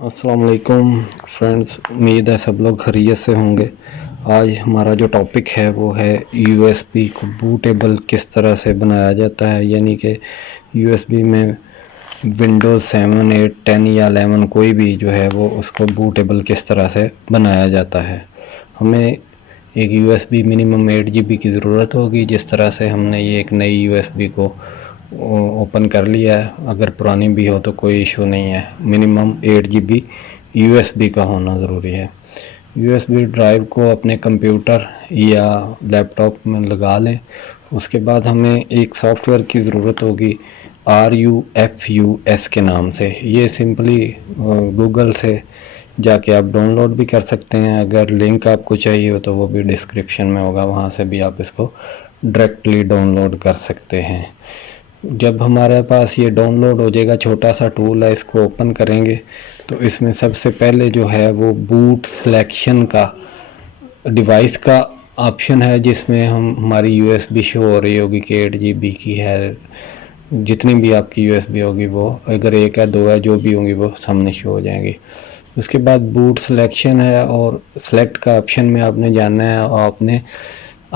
अस्सलाम वालेकुम फ्रेंड्स, उम्मीद है सब लोग खैरियत से होंगे। आज हमारा जो टॉपिक है वो है यूएसबी को बूटेबल किस तरह से बनाया जाता है, यानी कि यूएसबी में विंडोज़ 7, 8, 10 या 11 कोई भी जो है वो उसको बूटेबल किस तरह से बनाया जाता है। हमें एक यूएसबी मिनिमम 8 GB की ज़रूरत होगी। जिस तरह से हमने ये एक नई यूएसबी को ओपन कर लिया है, अगर पुरानी भी हो तो कोई इशू नहीं है। मिनिमम 8 GB यूएसबी का होना ज़रूरी है। यूएसबी ड्राइव को अपने कंप्यूटर या लैपटॉप में लगा लें। उसके बाद हमें एक सॉफ्टवेयर की ज़रूरत होगी RUFUS के नाम से। ये सिंपली गूगल से जाके आप डाउनलोड भी कर सकते हैं। अगर लिंक आपको चाहिए हो तो वो भी डिस्क्रिप्शन में होगा, वहाँ से भी आप इसको डायरेक्टली डाउनलोड कर सकते हैं। जब हमारे पास ये डाउनलोड हो जाएगा, छोटा सा टूल है, इसको ओपन करेंगे तो इसमें सबसे पहले जो है वो बूट सिलेक्शन का डिवाइस का ऑप्शन है, जिसमें हमारी यूएसबी शो हो रही होगी कि 8 GB की है। जितनी भी आपकी यूएसबी होगी वो, अगर एक है दो है जो भी होंगी वो सामने शो हो जाएंगी। उसके बाद बूट सिलेक्शन है और सिलेक्ट का ऑप्शन में आपने जाना है और आपने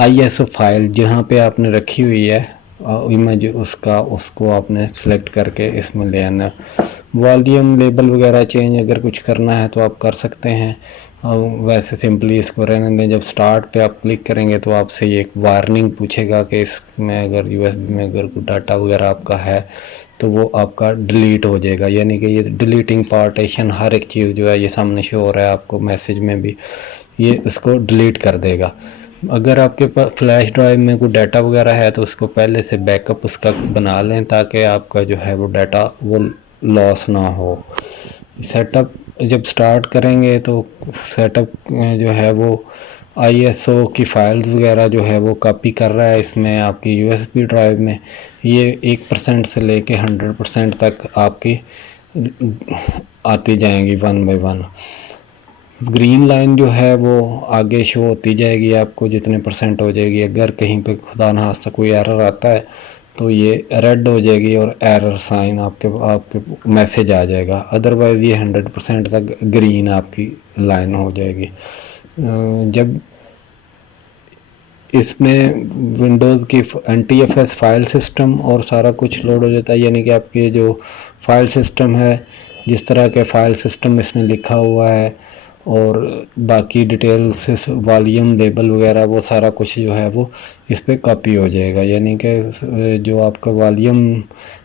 ISO फाइल जहाँ पे आपने रखी हुई है इमेज उसको आपने सेलेक्ट करके इसमें ले आना। वॉल्यूम लेबल वगैरह चेंज अगर कुछ करना है तो आप कर सकते हैं, और वैसे सिंपली इसको रहने दें। जब स्टार्ट पे आप क्लिक करेंगे तो आपसे ये एक वार्निंग पूछेगा कि इसमें अगर यूएसबी में अगर कोई डाटा वगैरह आपका है तो वो आपका डिलीट हो जाएगा, यानी कि ये डिलीटिंग पार्टीशन हर एक चीज़ जो है ये सामने शो हो रहा है आपको मैसेज में भी, ये इसको डिलीट कर देगा। अगर आपके पास फ्लैश ड्राइव में कोई डाटा वगैरह है तो उसको पहले से बैकअप उसका बना लें, ताकि आपका जो है वो डाटा वो लॉस ना हो। सेटअप जब स्टार्ट करेंगे तो सेटअप जो है वो ISO की फाइल्स वगैरह जो है वो कॉपी कर रहा है इसमें आपकी यूएसबी ड्राइव में। ये 1% से लेके 100% तक आपकी आती जाएंगी 1 by 1। ग्रीन लाइन जो है वो आगे शो होती जाएगी आपको जितने % हो जाएगी। अगर कहीं पे खुदा न खास्ता कोई एरर आता है तो ये रेड हो जाएगी और एरर साइन आपके मैसेज आ जाएगा। अदरवाइज़ ये 100% तक ग्रीन आपकी लाइन हो जाएगी। जब इसमें विंडोज़ की NTFS फाइल सिस्टम और सारा कुछ लोड हो जाता है, यानी कि आपके जो फाइल सिस्टम है, जिस तरह के फाइल सिस्टम इसमें लिखा हुआ है और बाकी डिटेल्स वॉल्यूम लेबल वगैरह वो सारा कुछ जो है वो इस पर कॉपी हो जाएगा। यानी कि जो आपका वॉल्यूम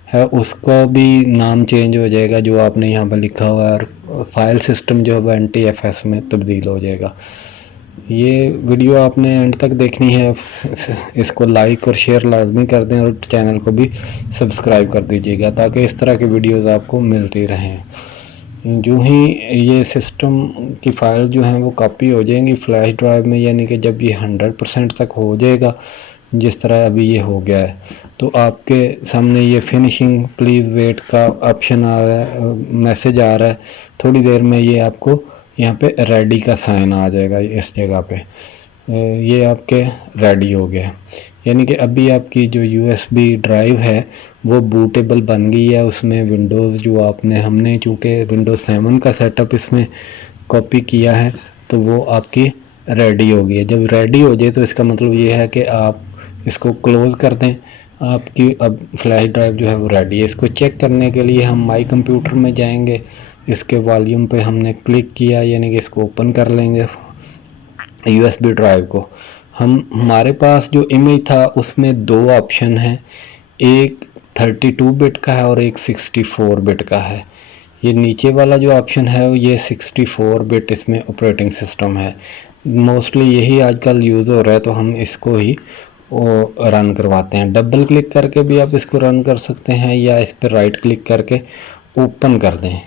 है उसका भी नाम चेंज हो जाएगा जो आपने यहाँ पर लिखा हुआ है, और फाइल सिस्टम जो है NTFS में तब्दील हो जाएगा। ये वीडियो आपने एंड तक देखनी है, इसको लाइक और शेयर लाजमी कर दें और चैनल को भी सब्सक्राइब कर दीजिएगा ताकि इस तरह की वीडियोस आपको मिलती रहें। जो ही ये सिस्टम की फ़ाइल जो हैं वो कॉपी हो जाएंगी फ्लैश ड्राइव में, यानी कि जब ये 100% तक हो जाएगा जिस तरह अभी ये हो गया है तो आपके सामने ये फिनिशिंग प्लीज़ वेट का ऑप्शन आ रहा है, मैसेज आ रहा है। थोड़ी देर में ये आपको यहाँ पे रेडी का साइन आ जाएगा इस जगह पे, ये आपके रेडी हो गया। यानी कि अभी आपकी जो यूएसबी ड्राइव है वो बूटेबल बन गई है। उसमें विंडोज़ जो हमने चूँकि विंडोज़ 7 का सेटअप इसमें कॉपी किया है तो वो आपकी रेडी हो गई है। जब रेडी हो जाए तो इसका मतलब ये है कि आप इसको क्लोज़ कर दें, आपकी अब फ्लैश ड्राइव जो है वो रेडी है। इसको चेक करने के लिए हम माई कंप्यूटर में जाएंगे, इसके वॉल्यूम पे हमने क्लिक किया, यानी कि इसको ओपन कर लेंगे यूएसबी ड्राइव को। हमारे पास जो इमेज था उसमें 2 ऑप्शन हैं, एक 32 बिट का है और एक 64 बिट का है। ये नीचे वाला जो ऑप्शन है ये 64 बिट इसमें ऑपरेटिंग सिस्टम है। मोस्टली यही आजकल यूज़ हो रहा है तो हम इसको ही रन करवाते हैं। डबल क्लिक करके भी आप इसको रन कर सकते हैं या इस पर राइट क्लिक करके ओपन कर दें।